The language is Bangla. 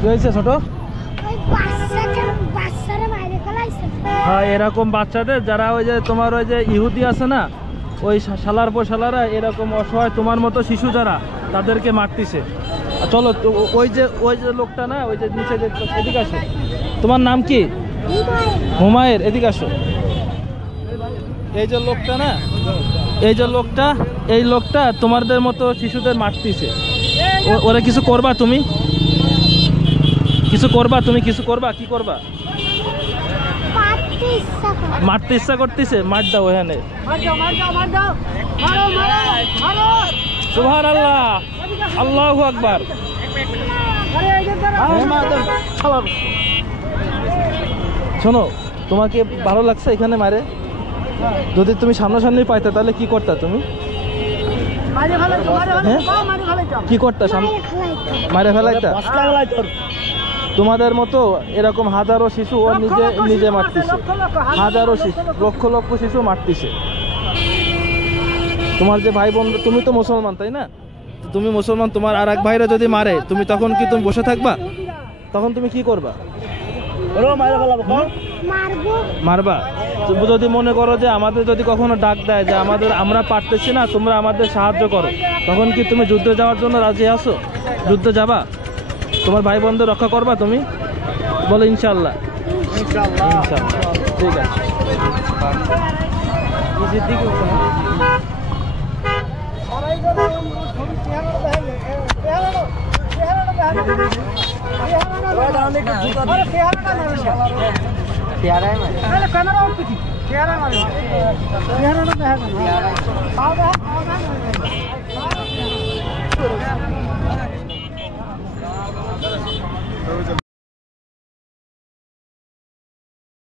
কি হয়েছে ছোট? হ্যাঁ, এরকম বাচ্চাদের যারা ওই যে তোমার ওই যে ইহুদি আছে না, ওই শালার পর শালারা এরকম অসহায় তোমার মতো শিশু যারা, তাদেরকে মারতিছে। চলো, ওই যে লোকটা না, ওই যে নিচে এদিকে আসো। তোমার নাম কি? হুমায়ের, এদিকে আসো। এই যে লোকটা না, এই লোকটা তোমাদের মতো শিশুদের মারতিছে। ওরা কিছু করবা তুমি? কিছু করবা তুমি? কিছু করবা? কি করবা? মারতে ইচ্ছা করতেছে? মার দাও এখানে। সুবহানাল্লাহ, আল্লাহু আকবার। শোনো, তোমাকে ভালো লাগছে এখানে মারে? যদি তুমি সামনাসামনি পাইতে তাহলে কি করতা তুমি? কি করতা? মারে ফেলাইতা? তোমাদের মতো এরকম হাজারো শিশু ও নিজে মারতেছে। হাজারো শিশু, লক্ষ লক্ষ শিশু মারতেছে। তোমার যে ভাই বোন, তুমি তো মুসলমান তাই না? তুমি মুসলমান, তোমার আর এক ভাইরা যদি মারে, তুমি তখন কি তুমি বসে থাকবা? তখন তুমি কি করবা? মারবা? যদি মনে করো যে আমাদের যদি কখনো ডাক দেয় যে আমরা পারতেছি না, তোমরা আমাদের সাহায্য করো, তখন কি তুমি যুদ্ধে যাওয়ার জন্য রাজি আছো? যুদ্ধে যাবা? তোমার ভাই বোনদের রক্ষা করবা তুমি? বলো ইনশাআল্লাহ। ইনশাআল্লাহ, ঠিক আছে।